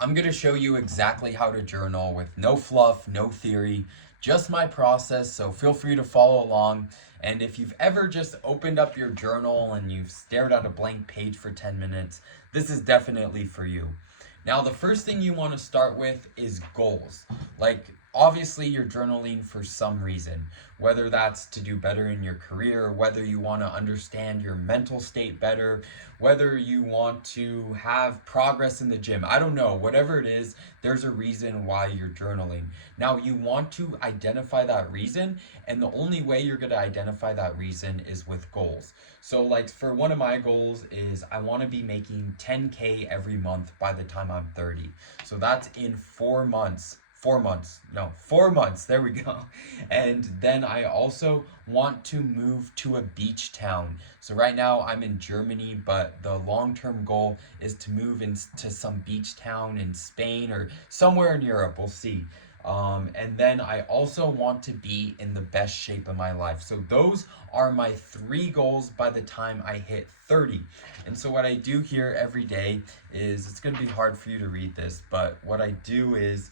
I'm going to show you exactly how to journal with no fluff, no theory, just my process. So feel free to follow along. And if you've ever just opened up your journal and you've stared at a blank page for 10 minutes, this is definitely for you. Now, the first thing you want to start with is goals. Like, obviously, you're journaling for some reason, whether that's to do better in your career, whether you want to understand your mental state better, whether you want to have progress in the gym. I don't know, whatever it is, there's a reason why you're journaling. Now, you want to identify that reason, and the only way you're going to identify that reason is with goals. So, like, for one of my goals is I want to be making 10K every month by the time I'm 30. So that's in 4 months. 4 months. No, 4 months. There we go. And then I also want to move to a beach town. So right now I'm in Germany, but the long-term goal is to move into some beach town in Spain or somewhere in Europe. We'll see. And then I also want to be in the best shape of my life. So those are my 3 goals by the time I hit 30. And so what I do here every day is, it's going to be hard for you to read this, but what I do is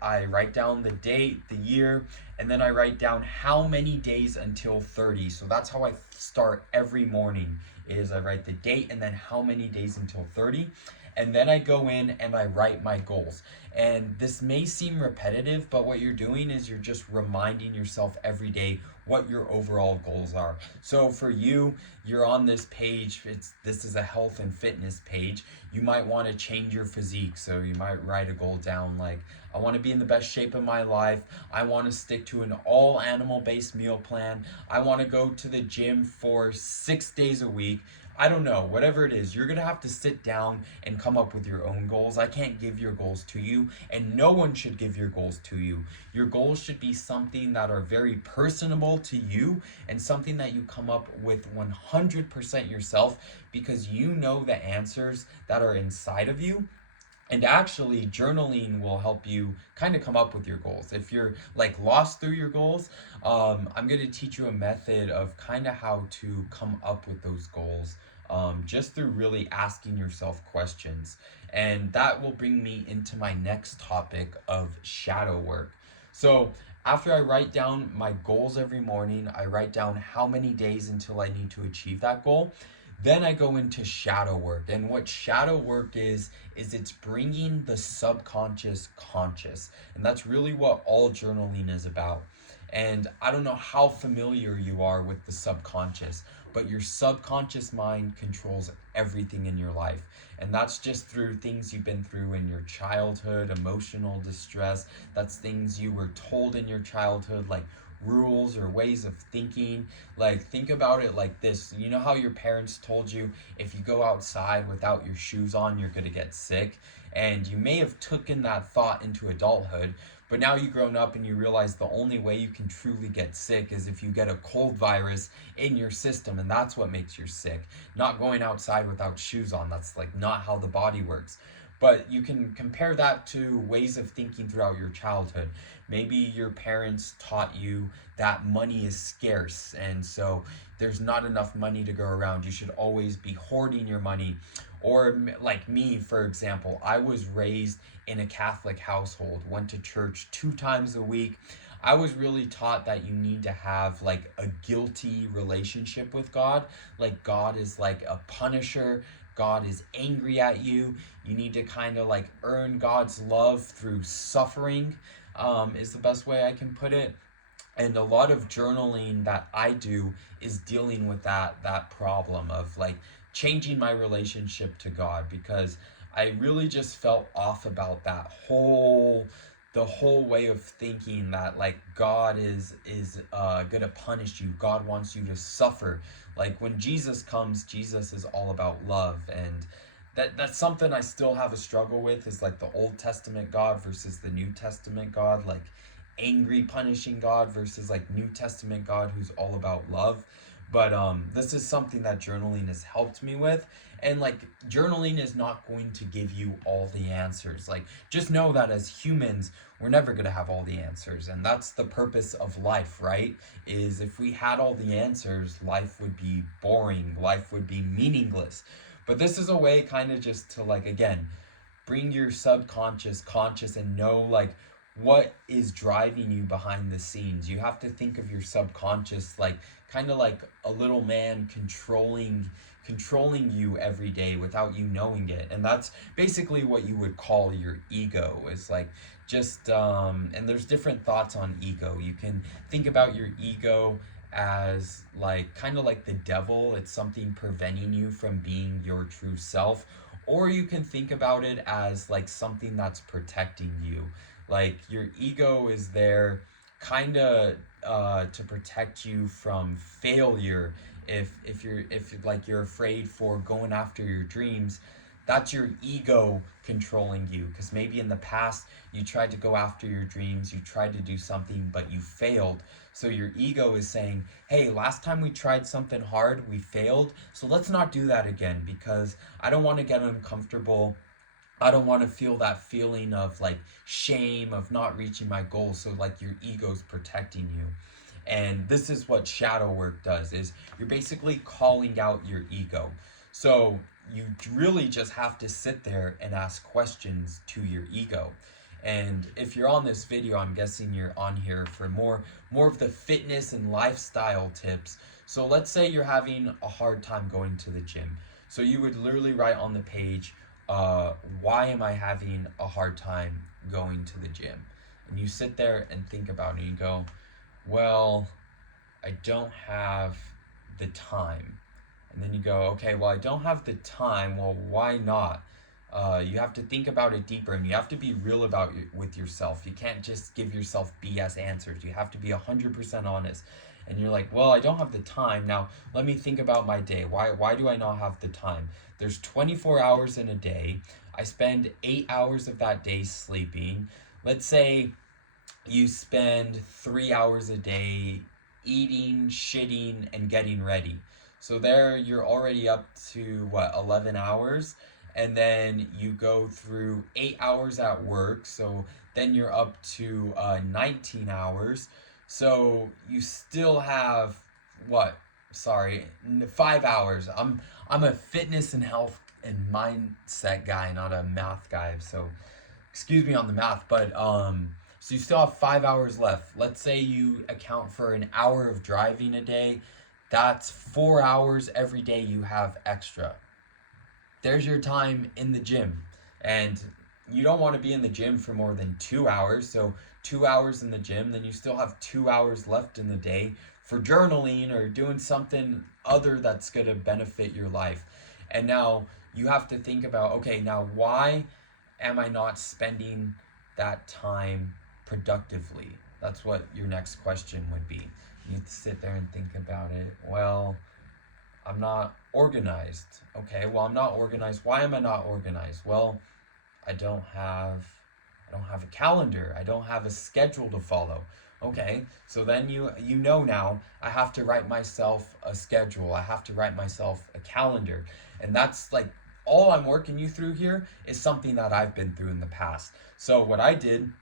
I write down the date, the year, and then I write down how many days until 30. So that's how I start every morning, is I write the date and then how many days until 30. And then I go in and I write my goals. And this may seem repetitive, but what you're doing is you're just reminding yourself every day what your overall goals are. So for you, you're on this page, this is a health and fitness page. You might want to change your physique. So you might write a goal down like, I want to be in the best shape of my life. I want to stick to an all animal based meal plan. I want to go to the gym for 6 days a week. I don't know, whatever it is, you're going to have to sit down and come up with your own goals. I can't give your goals to you, and no one should give your goals to you. Your goals should be something that are very personable to you and something that you come up with 100% yourself, because you know the answers that are inside of you. And actually, journaling will help you kind of come up with your goals. If you're like lost through your goals, I'm going to teach you a method of kind of how to come up with those goals, just through really asking yourself questions. And that will bring me into my next topic of shadow work. So, after I write down my goals every morning, I write down how many days until I need to achieve that goal. Then I go into shadow work. And what shadow work is it's bringing the subconscious conscious. And that's really what all journaling is about. And I don't know how familiar you are with the subconscious, but your subconscious mind controls everything in your life. And that's just through things you've been through in your childhood, emotional distress. That's things you were told in your childhood, like rules or ways of thinking. Like, think about it like this. You know how your parents told you if you go outside without your shoes on, you're going to get sick? And you may have taken that thought into adulthood, but now you've grown up and you realize the only way you can truly get sick is if you get a cold virus in your system, and that's what makes you sick. Not going outside without shoes on. That's like not how the body works. But you can compare that to ways of thinking throughout your childhood. Maybe your parents taught you that money is scarce, and so there's not enough money to go around. You should always be hoarding your money. Or, like me, for example, I was raised in a Catholic household, went to church 2 times a week. I was really taught that you need to have like a guilty relationship with God. Like, God is like a punisher. God is angry at you. You need to kind of like earn God's love through suffering, is the best way I can put it. And a lot of journaling that I do is dealing with that problem of like changing my relationship to God, because I really just felt off about that whole the whole way of thinking that like God is gonna punish you. God wants you to suffer. Like, when Jesus comes, Jesus is all about love. And that's something I still have a struggle with, is like the Old Testament God versus the New Testament God, like angry punishing God versus like New Testament God who's all about love. But this is something that journaling has helped me with. And like, journaling is not going to give you all the answers. Like, just know that as humans, we're never going to have all the answers. And that's the purpose of life, right? Is if we had all the answers, life would be boring, life would be meaningless. But this is a way kind of just to like, again, bring your subconscious conscious and know like what is driving you behind the scenes. You have to think of your subconscious like kind of like a little man controlling you every day without you knowing it. And that's basically what you would call your ego, is like just and there's different thoughts on ego. You can think about your ego as like kind of like the devil. It's something preventing you from being your true self. Or you can think about it as like something that's protecting you. Like your ego is there kind of to protect you from failure. If like you're afraid for going after your dreams, that's your ego controlling you, because maybe in the past you tried to go after your dreams, you tried to do something but you failed. So your ego is saying, hey, last time we tried something hard, we failed, so let's not do that again, because I don't want to get uncomfortable. I don't want to feel that feeling of like shame of not reaching my goal. So like your ego's protecting you. And this is what shadow work does, is you're basically calling out your ego. So you really just have to sit there and ask questions to your ego. And if you're on this video, I'm guessing you're on here for more of the fitness and lifestyle tips. So let's say you're having a hard time going to the gym. So you would literally write on the page, why am I having a hard time going to the gym? And you sit there and think about it and you go, well, I don't have the time. And then you go, okay, well, I don't have the time. Well, why not? You have to think about it deeper, and you have to be real with yourself. You can't just give yourself BS answers. You have to be 100% honest. And you're like, well, I don't have the time. Now, let me think about my day. Why do I not have the time? There's 24 hours in a day. I spend 8 hours of that day sleeping. Let's say you spend 3 hours a day eating, shitting, and getting ready. So there you're already up to 11 hours. And then you go through 8 hours at work. So then you're up to 19 hours. So you still have 5 hours. I'm a fitness and health and mindset guy, not a math guy. So excuse me on the math, but so you still have 5 hours left. Let's say you account for an hour of driving a day. That's 4 hours every day you have extra. There's your time in the gym. And you don't want to be in the gym for more than 2 hours. So 2 hours in the gym, then you still have 2 hours left in the day for journaling or doing something other that's going to benefit your life. And now you have to think about, okay, now why am I not spending that time productively? That's what your next question would be. You need to sit there and think about it. Well, I'm not organized. Okay, well, I'm not organized. Why am I not organized? Well, I don't have a calendar. I don't have a schedule to follow. Okay, so then you know now I have to write myself a schedule. I have to write myself a calendar. And that's like all I'm working you through here is something that I've been through in the past. So what I did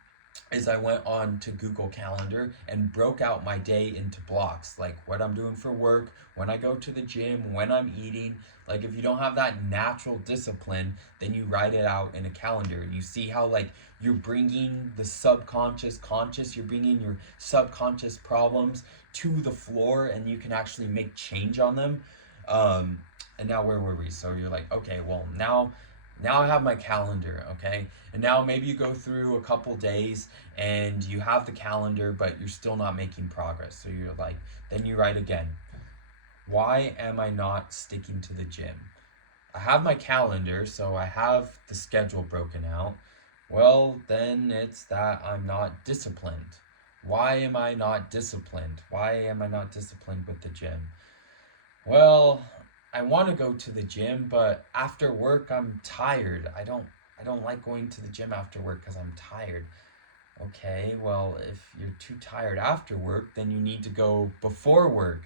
is I went on to Google Calendar and broke out my day into blocks, like what I'm doing for work, when I go to the gym, when I'm eating. Like if you don't have that natural discipline, then you write it out in a calendar, and you see how like you're bringing the subconscious conscious, you're bringing your subconscious problems to the floor, and you can actually make change on them. And now where were we? So you're like, okay, well now I have my calendar, okay? And now maybe you go through a couple days and you have the calendar, but you're still not making progress. So you're like, then you write again. Why am I not sticking to the gym? I have my calendar, so I have the schedule broken out. Well, then it's that I'm not disciplined. Why am I not disciplined? Why am I not disciplined with the gym? Well, I want to go to the gym, but after work I'm tired. I don't like going to the gym after work because I'm tired. Okay, well, if you're too tired after work, then you need to go before work.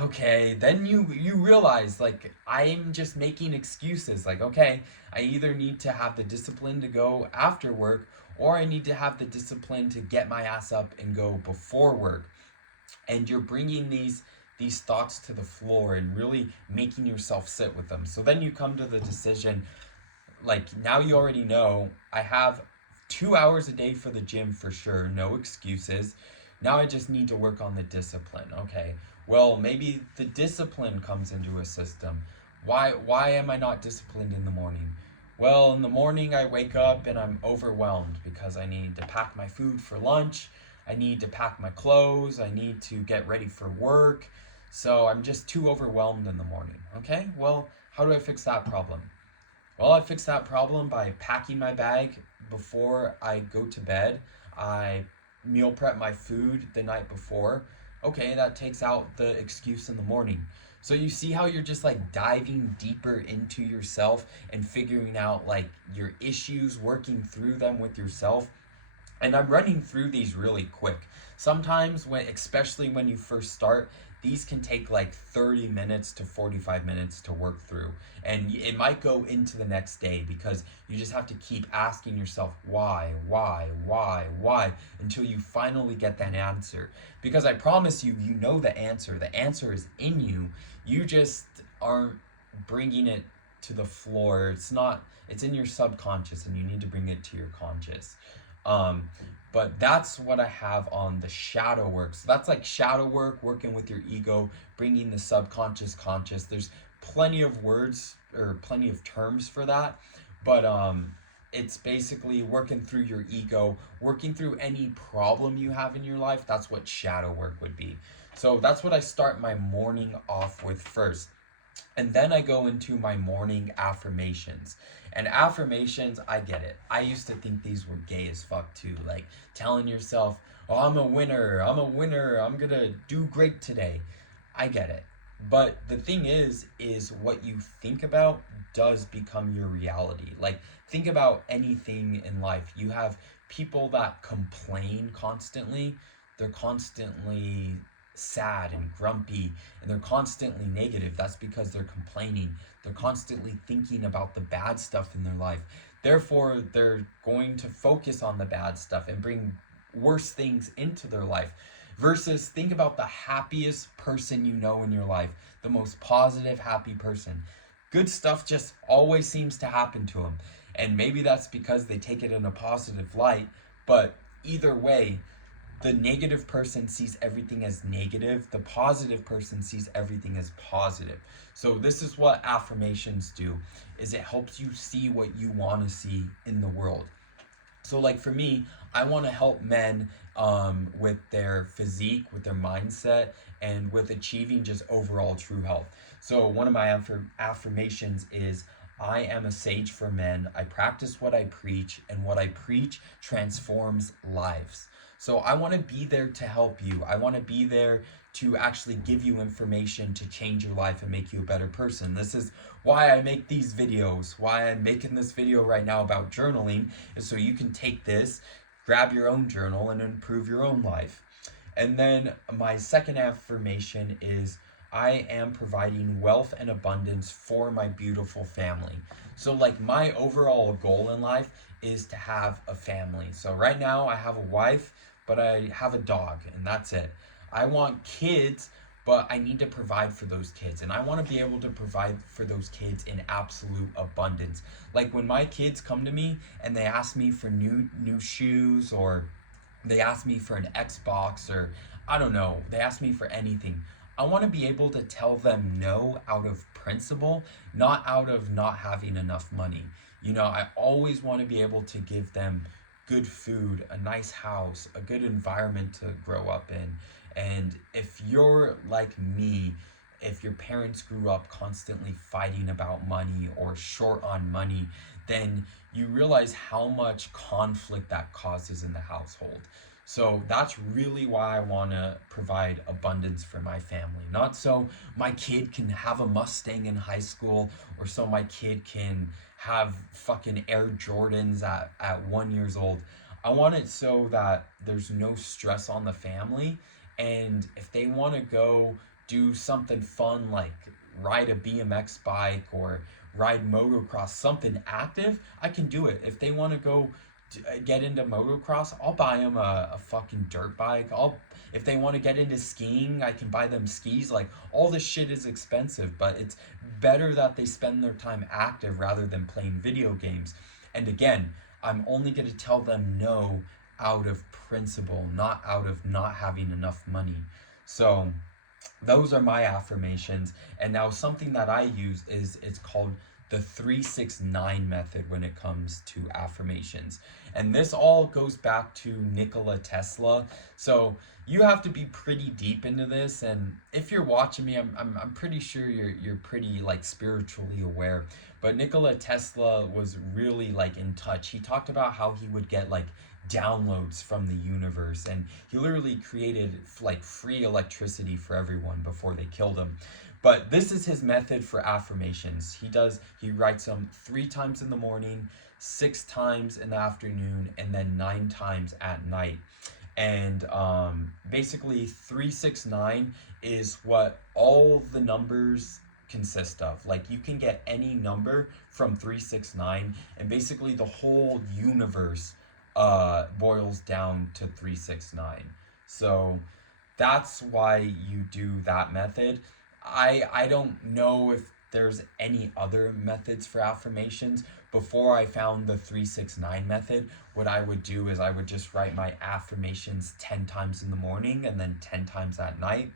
Okay, then you realize like I'm just making excuses. Like, okay, I either need to have the discipline to go after work, or I need to have the discipline to get my ass up and go before work. And you're bringing these thoughts to the floor and really making yourself sit with them. So then you come to the decision, like now you already know I have 2 hours a day for the gym for sure, no excuses. Now I just need to work on the discipline. Okay, well, maybe the discipline comes into a system. Why am I not disciplined in the morning? Well, in the morning I wake up and I'm overwhelmed because I need to pack my food for lunch, I need to pack my clothes, I need to get ready for work. So I'm just too overwhelmed in the morning. Okay, well, how do I fix that problem? Well, I fix that problem by packing my bag before I go to bed. I meal prep my food the night before. Okay, that takes out the excuse in the morning. So you see how you're just like diving deeper into yourself and figuring out like your issues, working through them with yourself. And I'm running through these really quick. Sometimes when, especially when you first start, these can take like 30 minutes to 45 minutes to work through. And it might go into the next day because you just have to keep asking yourself why until you finally get that answer. Because I promise you, you know the answer. The answer is in you. You just aren't bringing it to the floor. It's in your subconscious and you need to bring it to your conscious. But that's what I have on the shadow work. So that's like shadow work, working with your ego, bringing the subconscious conscious. There's plenty of words or plenty of terms for that, but it's basically working through your ego, working through any problem you have in your life. That's what shadow work would be. So that's what I start my morning off with first. And then I go into my morning affirmations. And affirmations, I get it. I used to think these were gay as fuck too. Like telling yourself, oh, I'm a winner, I'm gonna do great today. I get it. But the thing is what you think about does become your reality. Like, think about anything in life. You have people that complain constantly. They're constantly sad and grumpy and they're constantly negative. That's because they're complaining. They're constantly thinking about the bad stuff in their life. Therefore, they're going to focus on the bad stuff and bring worse things into their life. Versus think about the happiest person you know in your life, the most positive, happy person. Good stuff just always seems to happen to them. And maybe that's because they take it in a positive light, but either way, the negative person sees everything as negative. The positive person sees everything as positive. So this is what affirmations do, is it helps you see what you want to see in the world. So like for me, I want to help men with their physique, with their mindset, and with achieving just overall true health. So one of my affirmations is, I am a sage for men. I practice what I preach, and what I preach transforms lives. So I want to be there to help you. I want to be there to actually give you information to change your life and make you a better person. This is why I make these videos. Why I'm making this video right now about journaling is so you can take this, grab your own journal, and improve your own life. And then my second affirmation is, I am providing wealth and abundance for my beautiful family. So like my overall goal in life is to have a family. So right now I have a wife, but I have a dog, and that's it. I want kids, but I need to provide for those kids, and I want to be able to provide for those kids in absolute abundance. Like when my kids come to me and they ask me for new shoes, or they ask me for an Xbox, or I don't know, they ask me for anything, I want to be able to tell them no out of principle, not out of not having enough money. You know, I always want to be able to give them good food, a nice house, a good environment to grow up in. And if you're like me, if your parents grew up constantly fighting about money or short on money, then you realize how much conflict that causes in the household. So that's really why I want to provide abundance for my family. Not so my kid can have a Mustang in high school, or so my kid can have fucking Air Jordans at 1 year old. I want it so that there's no stress on the family. And if they want to go do something fun like ride a BMX bike or ride motocross, something active, I can do it. If they want to go get into motocross, I'll buy them a fucking dirt bike. If they want to get into skiing, I can buy them skis. Like, all this shit is expensive, but it's better that they spend their time active rather than playing video games. And again, I'm only going to tell them no out of principle, not out of not having enough money. So those are my affirmations. And now something that I use is, it's called the 369 method when it comes to affirmations. And this all goes back to Nikola Tesla. So you have to be pretty deep into this, and if you're watching me, I'm pretty sure you're pretty like spiritually aware. But Nikola Tesla was really like in touch. He talked about how he would get like downloads from the universe, and he literally created like free electricity for everyone before they killed him. But this is his method for affirmations. He writes them 3 times in the morning, 6 times in the afternoon, and then 9 times at night. And basically 369 is what all the numbers consist of. Like, you can get any number from 369, and basically the whole universe boils down to 369. So that's why you do that method. I don't know if there's any other methods for affirmations. Before I found the 369 method, what I would do is I would just write my affirmations 10 times in the morning and then 10 times at night.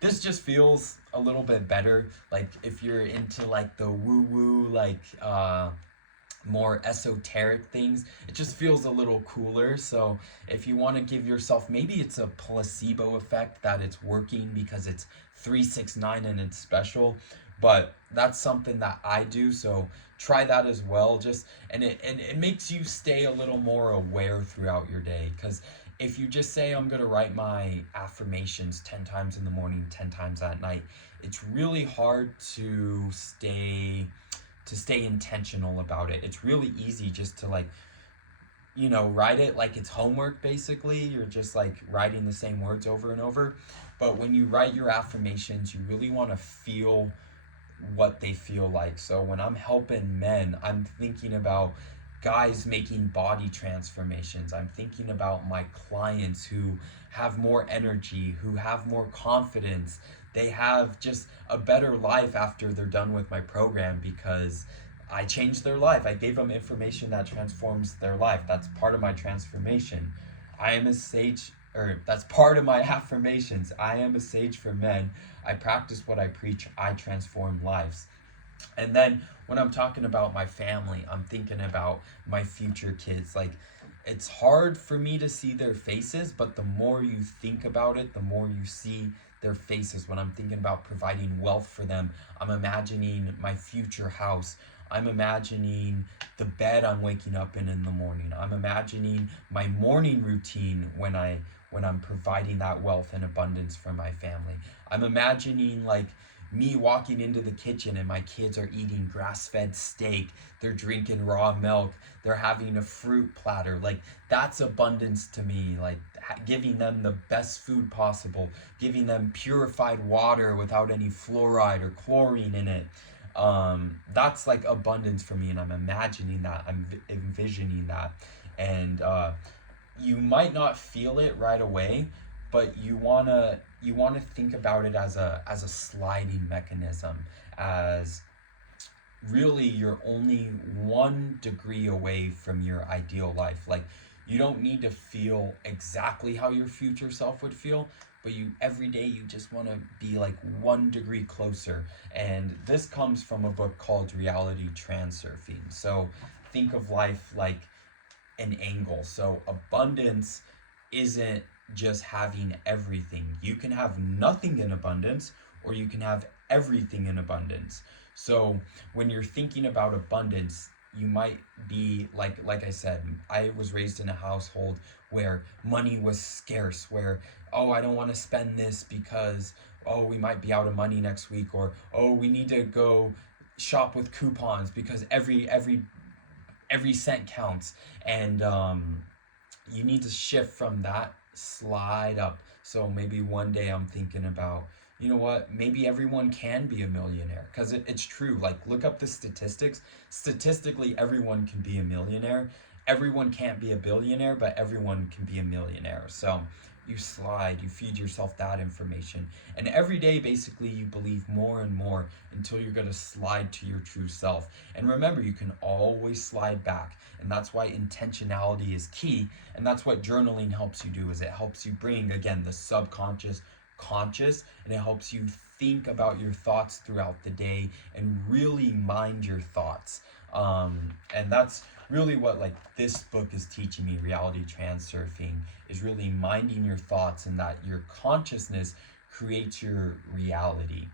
This just feels a little bit better. Like, if you're into like the woo-woo, like more esoteric things, it just feels a little cooler. So if you want to give yourself, maybe it's a placebo effect that it's working because it's 369 and it's special, but that's something that I do. So try that as well. And it makes you stay a little more aware throughout your day, because if you just say, I'm going to write my affirmations 10 times in the morning, 10 times at night, it's really hard to stay intentional about it. It's really easy just to like, write it like it's homework. Basically, you're just like writing the same words over and over. But when you write your affirmations, you really want to feel what they feel like. So when I'm helping men, I'm thinking about guys making body transformations. I'm thinking about my clients who have more energy, who have more confidence. They have just a better life after they're done with my program because I changed their life. I gave them information that transforms their life. That's part of my transformation. That's part of my affirmations. I am a sage for men. I practice what I preach. I transform lives. And then when I'm talking about my family, I'm thinking about my future kids. Like, it's hard for me to see their faces, but the more you think about it, the more you see their faces. When I'm thinking about providing wealth for them, I'm imagining my future house. I'm imagining the bed I'm waking up in the morning. I'm imagining my morning routine when I'm providing that wealth and abundance for my family. I'm imagining like me walking into the kitchen and my kids are eating grass-fed steak, they're drinking raw milk, they're having a fruit platter. Like, that's abundance to me. Like, giving them the best food possible, giving them purified water without any fluoride or chlorine in it. That's like abundance for me, and I'm imagining that, I'm envisioning that. And you might not feel it right away, but you wanna think about it as a sliding mechanism, as really you're only 1 degree away from your ideal life. Like, you don't need to feel exactly how your future self would feel, but every day you just want to be like 1 degree closer. And this comes from a book called Reality Transurfing. So think of life like an angle. So abundance isn't just having everything. You can have nothing in abundance, or you can have everything in abundance. So when you're thinking about abundance, you might be like I said, I was raised in a household where money was scarce, where, oh, I don't want to spend this because, oh, we might be out of money next week, or, oh, we need to go shop with coupons because every cent counts. And you need to shift from that, slide up. So maybe one day I'm thinking about, you know what, maybe everyone can be a millionaire, because it's true. Like, look up the statistics. Statistically, everyone can be a millionaire. Everyone can't be a billionaire, but everyone can be a millionaire. So you slide, you feed yourself that information. And every day, basically, you believe more and more until you're going to slide to your true self. And remember, you can always slide back. And that's why intentionality is key. And that's what journaling helps you do, is it helps you bring, again, the subconscious conscious, and it helps you think about your thoughts throughout the day and really mind your thoughts. And that's really what like this book is teaching me. Reality Transurfing is really minding your thoughts, and that your consciousness creates your reality.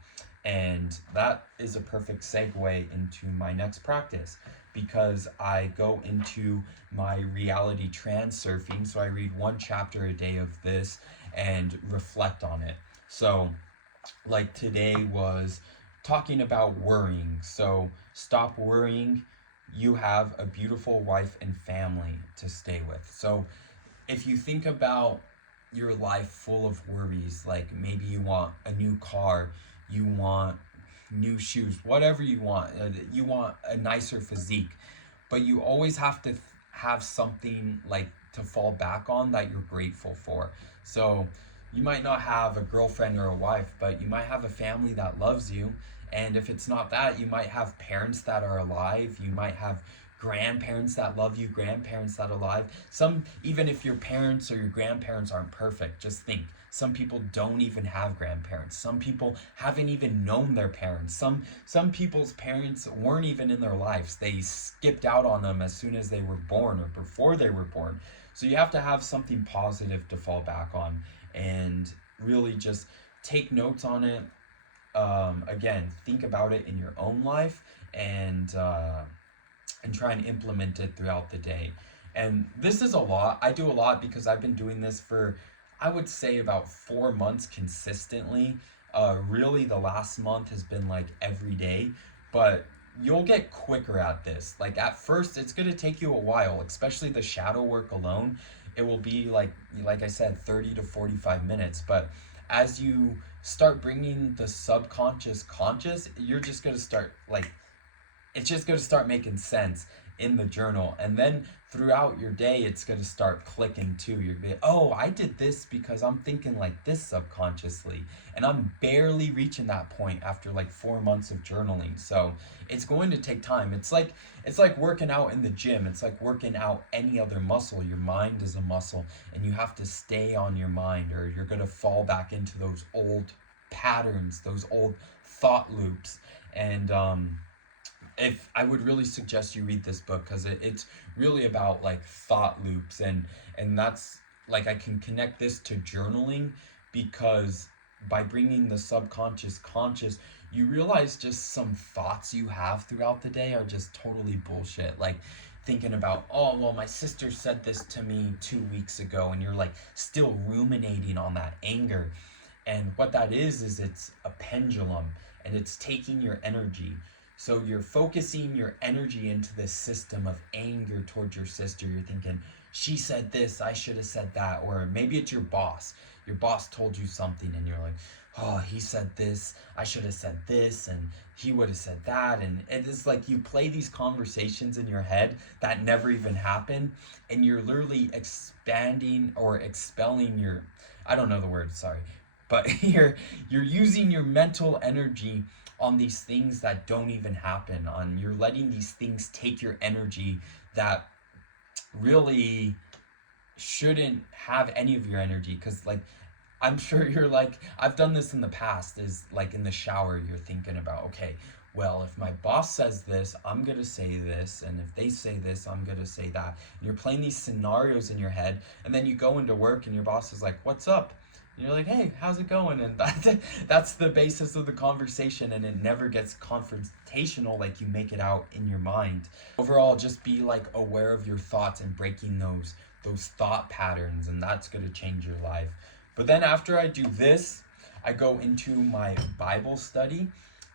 And that is a perfect segue into my next practice, because I go into my reality transurfing. So I read one chapter a day of this and reflect on it. So like today was talking about worrying. So stop worrying. You have a beautiful wife and family to stay with. So if you think about your life full of worries, like maybe you want a new car, you want new shoes, whatever you want a nicer physique, but you always have to have something like to fall back on that you're grateful for. So you might not have a girlfriend or a wife, but you might have a family that loves you. And if it's not that, you might have parents that are alive. You might have grandparents that love you, grandparents that are alive. Some, even if your parents or your grandparents aren't perfect, just think, some people don't even have grandparents. Some people haven't even known their parents. Some people's parents weren't even in their lives. They skipped out on them as soon as they were born or before they were born. So you have to have something positive to fall back on, and really just take notes on it. Again, think about it in your own life, and try and implement it throughout the day. And this is a lot. I do a lot because I've been doing this for, I would say, about 4 months consistently. Really, the last month has been like every day, but you'll get quicker at this. Like at first, it's going to take you a while, especially the shadow work alone. It will be like I said, 30 to 45 minutes. But as you start bringing the subconscious conscious, you're just going to start like, it's just going to start making sense in the journal. And then throughout your day, it's going to start clicking too. You're going to, oh, I did this because I'm thinking like this subconsciously. And I'm barely reaching that point after like 4 months of journaling. So it's going to take time. It's like working out in the gym. It's like working out any other muscle. Your mind is a muscle, and you have to stay on your mind, or you're going to fall back into those old patterns, those old thought loops. And if I would really suggest you read this book, because it's really about like thought loops, and that's like, I can connect this to journaling, because by bringing the subconscious conscious, you realize just some thoughts you have throughout the day are just totally bullshit. Like thinking about, oh, well, my sister said this to me 2 weeks ago, and you're like still ruminating on that anger. And what that is it's a pendulum, and it's taking your energy. So you're focusing your energy into this system of anger towards your sister. You're thinking, she said this, I should have said that. Or maybe it's your boss. Your boss told you something, and you're like, oh, he said this, I should have said this, and he would have said that. And it's like you play these conversations in your head that never even happen, and you're literally expanding or expelling your, I don't know the word, sorry, but you're using your mental energy on these things that don't even happen. You're letting these things take your energy that really shouldn't have any of your energy. Because like, I'm sure you're like, I've done this in the past, is like in the shower, you're thinking about, okay, well, if my boss says this, I'm gonna say this, and if they say this, I'm gonna say that. And you're playing these scenarios in your head, and then you go into work and your boss is like, what's up? And you're like, hey, how's it going? And that's the basis of the conversation, and it never gets confrontational like you make it out in your mind. Overall, just be like aware of your thoughts and breaking those thought patterns, and that's going to change your life. But then after I do this, I go into my Bible study,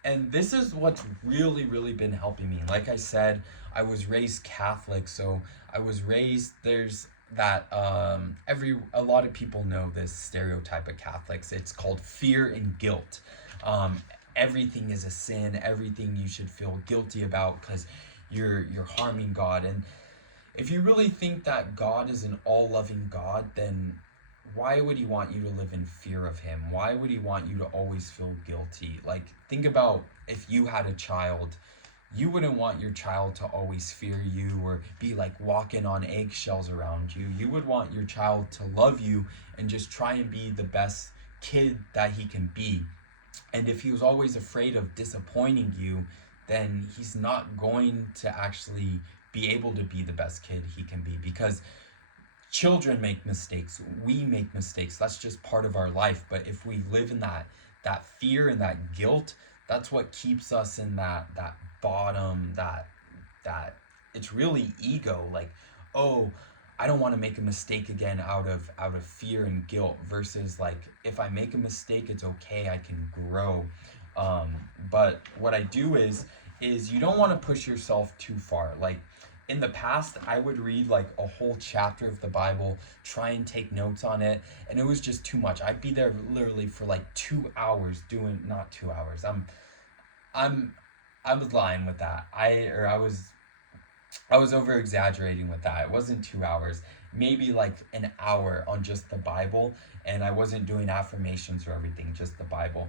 and this is what's really, really been helping me. Like I said, I was raised Catholic, so I was raised, there's that a lot of people know this stereotype of Catholics. It's called fear and guilt. Everything is a sin, everything you should feel guilty about because you're harming God. And if you really think that God is an all-loving God, then why would he want you to live in fear of him? Why would he want you to always feel guilty? Like, think about if you had a child, you wouldn't want your child to always fear you or be like walking on eggshells around you. You would want your child to love you and just try and be the best kid that he can be. And if he was always afraid of disappointing you, then he's not going to actually be able to be the best kid he can be, because children make mistakes, we make mistakes, that's just part of our life. But if we live in that fear and that guilt, that's what keeps us in that bottom, that it's really ego, like, oh, I don't want to make a mistake again out of fear and guilt, versus like, if I make a mistake, it's okay, I can grow. But what I do is you don't want to push yourself too far. Like, in the past, I would read like a whole chapter of the Bible, try and take notes on it, and it was just too much. I'd be there literally for like 2 hours doing, not 2 hours. I was lying with that. I was over exaggerating with that. It wasn't 2 hours, maybe like an hour on just the Bible, and I wasn't doing affirmations or everything, just the Bible.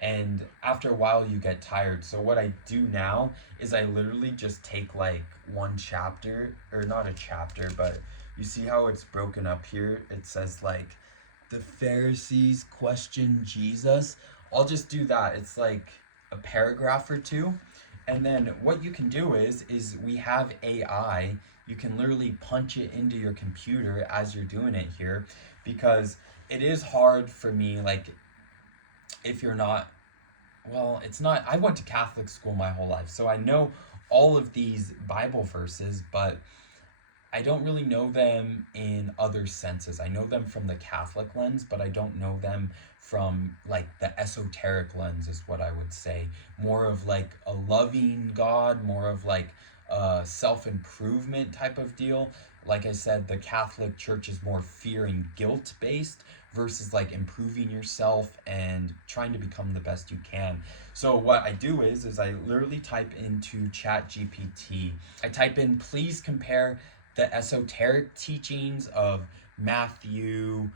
And after a while you get tired. So what I do now is I literally just take like one chapter, or not a chapter, but you see how it's broken up here? It says like, the Pharisees question Jesus. I'll just do that. It's like a paragraph or two. And then what you can do is we have AI. You can literally punch it into your computer as you're doing it here, because it is hard for me, like, if you're not, well, it's not, I went to Catholic school my whole life, so I know all of these Bible verses, but I don't really know them in other senses. I know them from the Catholic lens, but I don't know them from like the esoteric lens, is what I would say. More of like a loving God, more of like a self-improvement type of deal. Like I said, the Catholic Church is more fear and guilt based, versus like improving yourself and trying to become the best you can. So what I do is I literally type into ChatGPT. I type in, please compare the esoteric teachings of Matthew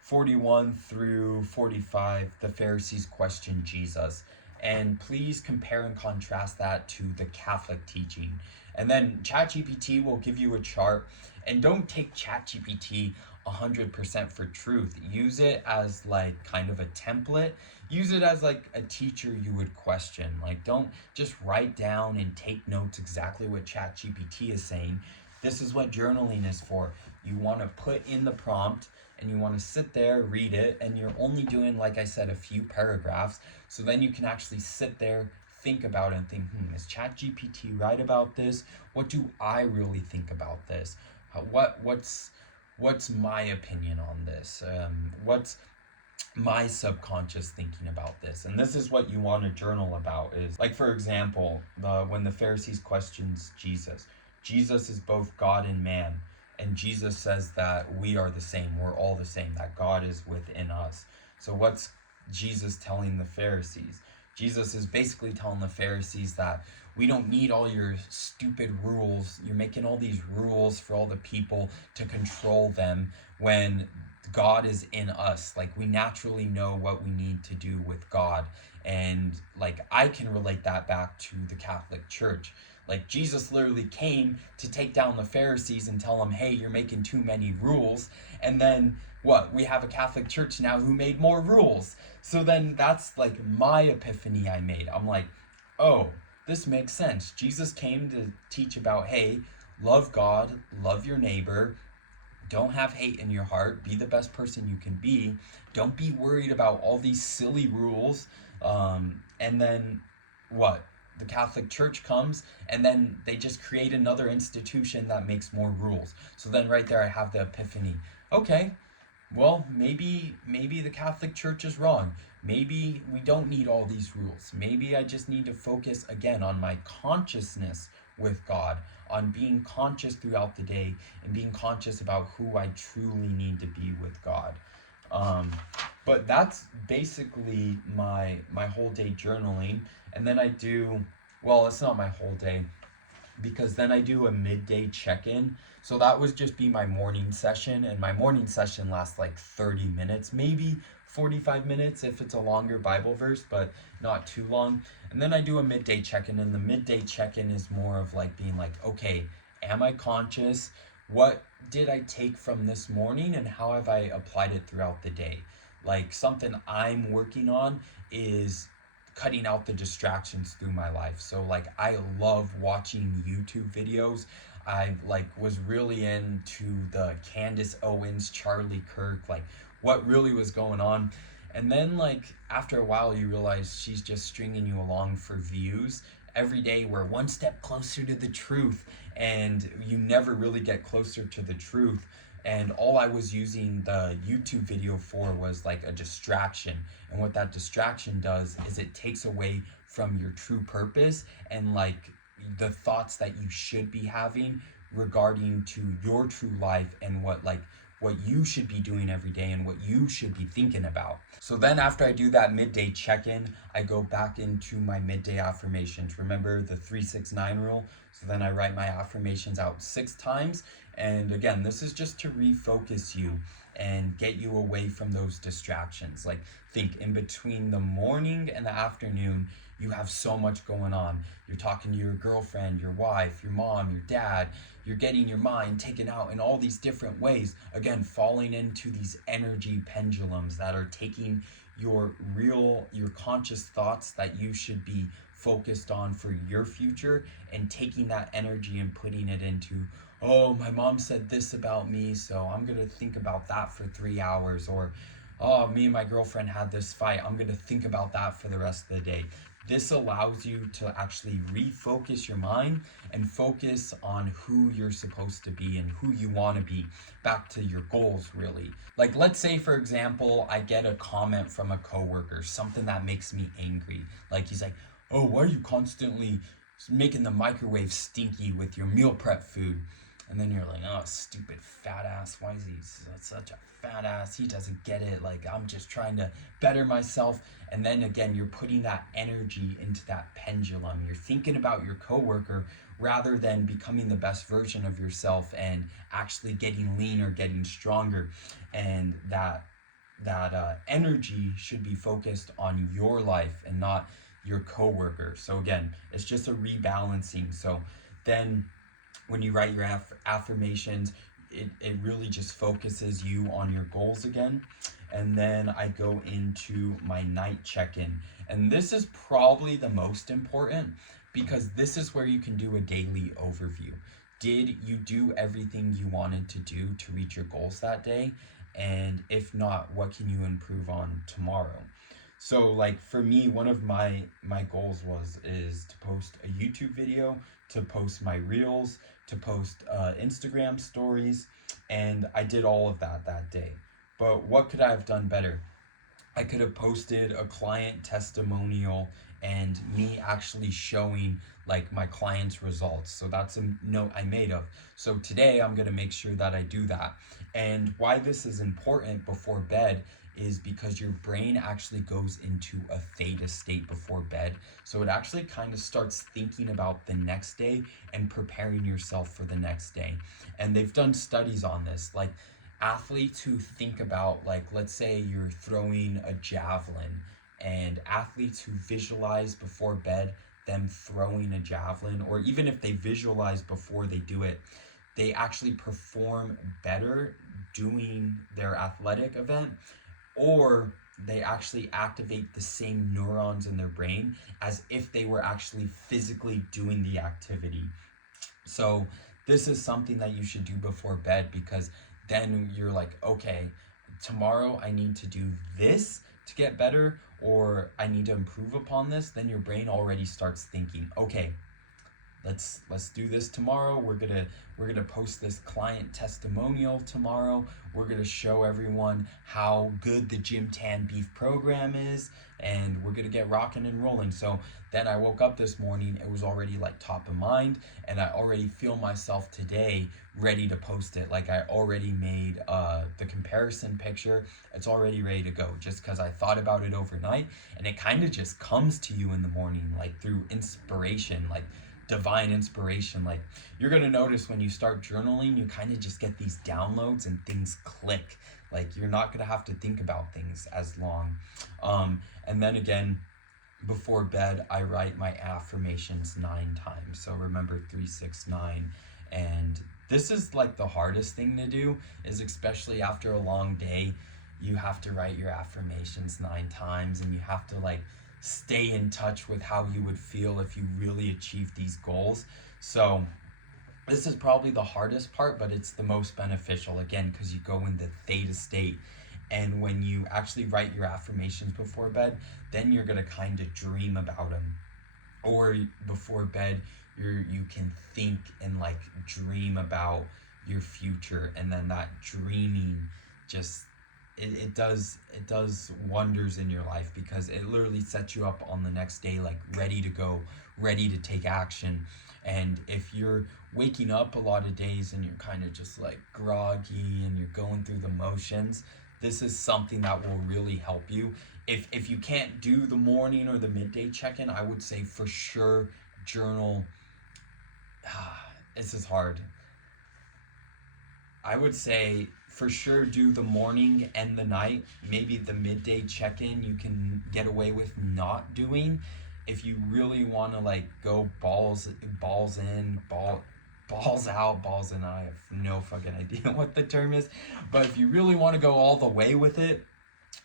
41 through 45, the Pharisees question Jesus. And please compare and contrast that to the Catholic teaching. And then ChatGPT will give you a chart. And don't take ChatGPT 100% for truth. Use it as like kind of a template. Use it as like a teacher you would question. Like, don't just write down and take notes exactly what ChatGPT is saying. This is what journaling is for. You want to put in the prompt and you want to sit there, read it, and you're only doing, like I said, a few paragraphs. So then you can actually sit there, think about it, and think, is ChatGPT right about this? What do I really think about this? What's my opinion on this? What's my subconscious thinking about this? And this is what you want to journal about. Is like, for example, when the Pharisees questions Jesus. Jesus is both God and man. And Jesus says that we are the same. We're all the same. That God is within us. So what's Jesus telling the Pharisees? Jesus is basically telling the Pharisees that we don't need all your stupid rules. You're making all these rules for all the people to control them, when God is in us. Like, we naturally know what we need to do with God. And like, I can relate that back to the Catholic Church. Like, Jesus literally came to take down the Pharisees and tell them, hey, you're making too many rules. And then what? We have a Catholic Church now who made more rules. So then that's like my epiphany I made. I'm like, oh, this makes sense. Jesus came to teach about, hey, love God, love your neighbor, don't have hate in your heart, be the best person you can be, don't be worried about all these silly rules. And then what? The Catholic Church comes, and then they just create another institution that makes more rules. So then right there I have the epiphany. Okay, well, maybe the Catholic Church is wrong. Maybe we don't need all these rules. Maybe I just need to focus again on my consciousness with God, on being conscious throughout the day and being conscious about who I truly need to be with God. But that's basically my whole day journaling. And then I do, well, it's not my whole day. because then I do a midday check-in. So that would just be my morning session, and my morning session lasts like 30 minutes, maybe 45 minutes if it's a longer Bible verse, but not too long. And then I do a midday check-in, and the midday check-in is more of like being like, okay, am I conscious? What did I take from this morning, and how have I applied it throughout the day? Like, something I'm working on is cutting out the distractions through my life. So like, I love watching YouTube videos. I like was really into the Candace Owens, Charlie Kirk, like what really was going on. And then like after a while you realize she's just stringing you along for views. Every day we're one step closer to the truth, and you never really get closer to the truth. And all I was using the YouTube video for was like a distraction. And what that distraction does is it takes away from your true purpose and like the thoughts that you should be having regarding to your true life, and what you should be doing every day and what you should be thinking about. So then after I do that midday check-in, I go back into my midday affirmations. Remember the 3-6-9 rule? So then I write my affirmations out 6 times. And again, this is just to refocus you and get you away from those distractions. Like, think in between the morning and the afternoon, you have so much going on. You're talking to your girlfriend, your wife, your mom, your dad. You're getting your mind taken out in all these different ways. Again, falling into these energy pendulums that are taking your conscious thoughts that you should be focused on for your future, and taking that energy and putting it into, oh, my mom said this about me, so I'm going to think about that for 3 hours. Or, oh, me and my girlfriend had this fight, I'm going to think about that for the rest of the day. This allows you to actually refocus your mind and focus on who you're supposed to be and who you want to be, back to your goals, really. Like, let's say, for example, I get a comment from a coworker, something that makes me angry. Like, he's like, oh, why are you constantly making the microwave stinky with your meal prep food? And then you're like, oh, stupid fat ass. Why is he such a fat ass? He doesn't get it. Like, I'm just trying to better myself. And then again, you're putting that energy into that pendulum. You're thinking about your coworker rather than becoming the best version of yourself and actually getting leaner, getting stronger. And that energy should be focused on your life and not your coworker. So again, it's just a rebalancing. So then when you write your affirmations, it really just focuses you on your goals again. And then I go into my night check-in. And this is probably the most important, because this is where you can do a daily overview. Did you do everything you wanted to do to reach your goals that day? And if not, what can you improve on tomorrow? So like for me, one of my goals is to post a YouTube video, to post my reels, to post Instagram stories, and I did all of that day. But what could I have done better? I could have posted a client testimonial and me actually showing like my client's results. So that's a note I made of. So today I'm going to make sure that I do that. And why this is important before bed is because your brain actually goes into a theta state before bed. So it actually kind of starts thinking about the next day and preparing yourself for the next day. And they've done studies on this, like athletes who think about, like, let's say you're throwing a javelin, and athletes who visualize before bed them throwing a javelin, or even if they visualize before they do it, they actually perform better doing their athletic event, or they actually activate the same neurons in their brain as if they were actually physically doing the activity. So this is something that you should do before bed, because then you're like, okay, tomorrow I need to do this to get better, or I need to improve upon this. Then your brain already starts thinking, okay, let's do this tomorrow. We're gonna post this client testimonial tomorrow. We're gonna show everyone how good the Gym Tan Beef program is, and we're gonna get rocking and rolling. So then I woke up this morning, it was already like top of mind, and I already feel myself today ready to post it. Like I already made the comparison picture. It's already ready to go, just because I thought about it overnight, and it kind of just comes to you in the morning, like through inspiration. Like divine inspiration. Like, you're gonna notice when you start journaling, you kind of just get these downloads and things click. Like, you're not gonna have to think about things as long. And then again, before bed, I write my affirmations 9 times. So remember 369. And this is like the hardest thing to do, is especially after a long day, you have to write your affirmations 9 times, and you have to like stay in touch with how you would feel if you really achieved these goals. So this is probably the hardest part, but it's the most beneficial, again, because you go in the theta state. And when you actually write your affirmations before bed, then you're going to kind of dream about them. Or before bed, you can think and like dream about your future, and then that dreaming just it does wonders in your life, because it literally sets you up on the next day like ready to go, ready to take action. And if you're waking up a lot of days and you're kind of just like groggy and you're going through the motions, this is something that will really help you. If you can't do the morning or the midday check-in, I would say for sure journal. This is hard. I would say for sure do the morning and the night. Maybe the midday check-in you can get away with not doing. If you really want to like go balls in, balls out, balls in, I have no fucking idea what the term is. But if you really want to go all the way with it,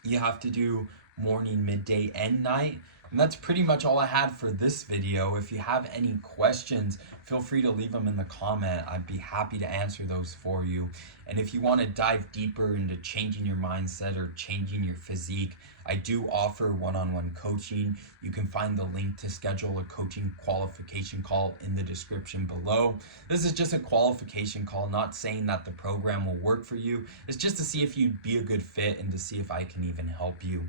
you have to do morning, midday, and night. And that's pretty much all I had for this video. If you have any questions, feel free to leave them in the comment. I'd be happy to answer those for you. And if you want to dive deeper into changing your mindset or changing your physique, I do offer one-on-one coaching. You can find the link to schedule a coaching qualification call in the description below. This is just a qualification call, not saying that the program will work for you. It's just to see if you'd be a good fit and to see if I can even help you.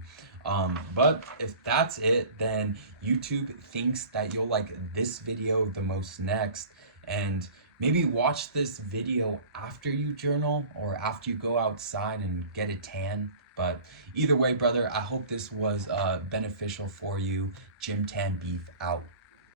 But if that's it, then YouTube thinks that you'll like this video the most next, and maybe watch this video after you journal or after you go outside and get a tan. But either way, brother, I hope this was beneficial for you. Gym Tan Beef out.